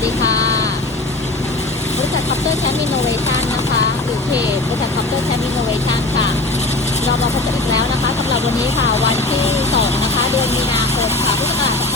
สดีค่ะ บริษัทคอปเตอร์แชมป์อินโนเวชันนะคะ หรือเพจบริษัทคอปเตอร์แชมป์อินโนเวชันค่ะ เรามาพบกันอีกแล้วนะคะสำหรับวันนี้ค่ะ วันที่ 2 นะคะ เดือนมีนาคมค่ะพุทธศักราช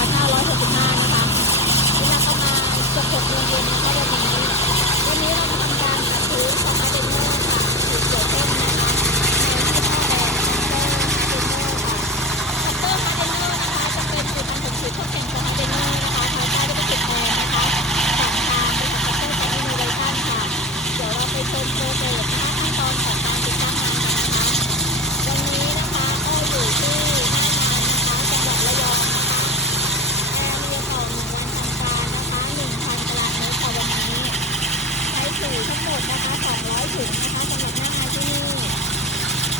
ถุงนะคะสำหรับหน้างานที่นี่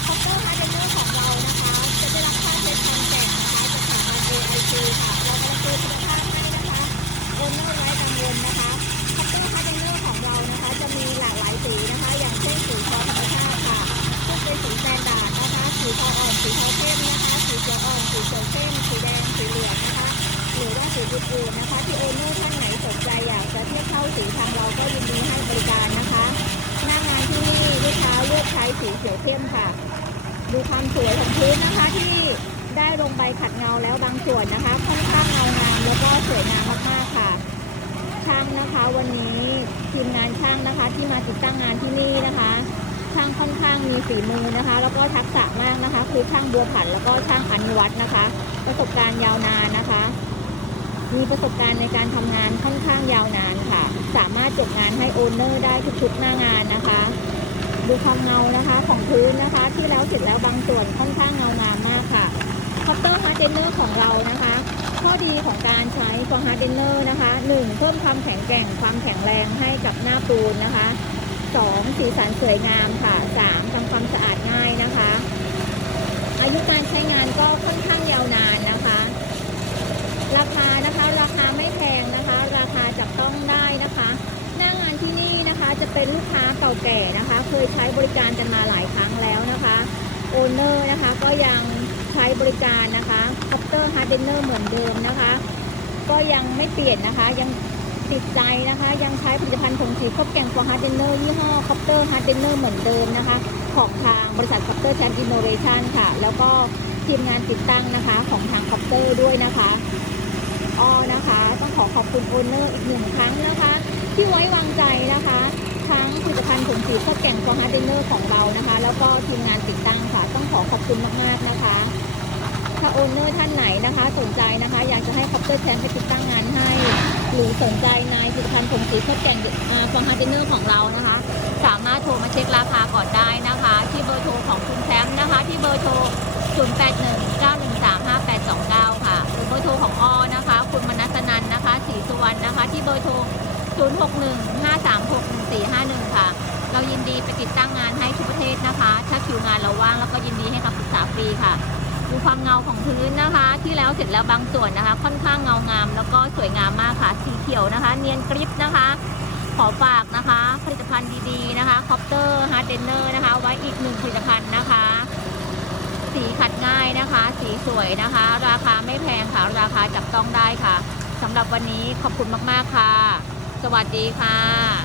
คอปเตอร์ฮาร์ดเนอร์ของเรานะคะ จะได้รับค่าเช็คความแก่งนะคะจากสถาบัน AIC ค่ะเราการันตีคุณภาพให้นะคะโอนเนอร์ไร้กังวลนะคะคอปเตอร์ฮาร์ดเนอร์ของเรานะคะ จะมีหลากหลายสีนะคะ อย่างเช่นสีทองธรรมชาติค่ะซึ่งเป็นสีแซนดาร์ดนะคะ สีทองอ่อนสีเทาเข้มนะคะ สีเขียวอ่อนสีเขียวเข้มสีแดงสีเหลืองนะคะหรือว่าสีอื่นๆนะคะ ที่โอเนอร์ท่านไหนสนใจอยากจะเทียบเท่าสีทางเราก็ยินดีให้บริการนะคะ หน้างานที่นี่ลูกค้าเลือกใช้สีเขียวเข้มค่ะ ดูความสวยของพื้นนะคะที่ได้ลงใบขัดเงาแล้วบางส่วนนะคะค่อนข้างเงางามแล้วก็สวยงามมากๆค่ะ ช่างนะคะวันนี้ทีมงานช่างนะคะที่มาติดตั้งงานที่นี่นะคะ ช่างค่อนข้างมีฝีมือนะคะ แล้วก็ทักษะมากนะคะ คือช่างบัวผันแล้วก็ช่างอนุวัฒน์นะคะ ประสบการณ์ยาวนานนะคะ มีประสบการณ์ในการทำงานค่อนข้างยาวนานค่ะ สามารถจบงานให้โอนเนอร์ได้ทุกๆหน้างานนะคะ ดูความเงานะคะของพื้นนะคะ ที่แล้วเสร็จแล้วบางส่วนค่อนข้างเงางามมากค่ะคอปเตอร์ฮาร์ดเดนเนอร์ของเรานะคะ ข้อดีของการใช้ฟองฮาร์ดเดนเนอร์นะคะ 1. เพิ่มความแข็งแกร่งความแข็งแรงให้กับหน้าปูนนะคะ 2. สีสันสวยงามค่ะ 3. ทำความสะอาดง่ายนะคะ อายุการใช้งานก็ค่อนข้างยาวนานนะคะ ราคานะคะราคาไม่แพงนะคะ ราคาจับต้องได้นะคะ หน้างานที่นี่นะคะจะ เป็นลูกค้าเก่าแก่นะคะ เคยใช้บริการกันมาหลายครั้งแล้วนะคะโอนเนอร์นะคะก็ยังใช้บริการนะคะคอปเตอร์ฮาร์ดเดนเนอร์เหมือนเดิมนะคะ ก็ยังไม่เปลี่ยนนะคะยังติดใจนะคะ ยังใช้ผลิตภัณฑ์ผงสีครบแกงฟอร์ฮาร์ดเดนเนอร์ยี่ห้อคอปเตอร์ฮาร์ดเดนเนอร์เหมือนเดิมนะคะ ของทางบริษัทคอปเตอร์แชนอินโนเวชันค่ะ แล้วก็ทีมงานติดตั้งนะคะของทางคอปเตอร์ด้วยนะคะอ้อนะคะ ต้องขอขอบคุณโอนเนอร์อีกหนึ่งครั้งนะคะ ที่ไว้วางใจนะคะ ทั้งผลิตภัณฑ์ผงสีข้าวแกงฟอร์ฮาร์ดเดนเนอร์ของเรานะคะ แล้วก็ทีมงานติดตั้งค่ะ ต้องขอขอบคุณมากๆนะคะ ถ้าโอนเนอร์ท่านไหนนะคะ สนใจนะคะ อยากจะให้คอปเตอร์แชมป์ไปติดตั้งงานให้ หรือสนใจในผลิตภัณฑ์ผงสีข้าวแกงฟอร์ฮาร์ดเดนเนอร์ของเรานะคะ สามารถโทรมาเช็คราคาก่อนได้นะคะ ที่เบอร์โทรของคุณแชมป์นะคะ ที่เบอร์โทร 0819135829 ค่ะหรือเบอร์โทรของอ้อนะคะ คุณมนัสนันนะคะศรีสุวรรณนะคะ ที่เบอร์โทร 0615361451 ค่ะ เรายินดีไปติดตั้งงานให้ทุกประเทศนะคะ ถ้าคิวงานเราว่างแล้วก็ยินดีให้คำปรึกษาฟรีค่ะ ดูความเงาของพื้นนะคะ ที่แล้วเสร็จแล้วบางส่วนนะคะ ค่อนข้างเงางาม แล้วก็สวยงามมากค่ะ สีเขียวนะคะ เนียนกริบนะคะ ขอฝากนะคะ ผลิตภัณฑ์ดีๆนะคะคอปเตอร์ฮาร์ดเดนเนอร์นะคะ ไว้อีกหนึ่งผลิตภัณฑ์นะคะ สีขัดง่ายนะคะ สีสวยนะคะ ราคาไม่แพงค่ะ ราคาจับต้องได้ค่ะสำหรับวันนี้ขอบคุณมาก ๆ ค่ะ สวัสดีค่ะ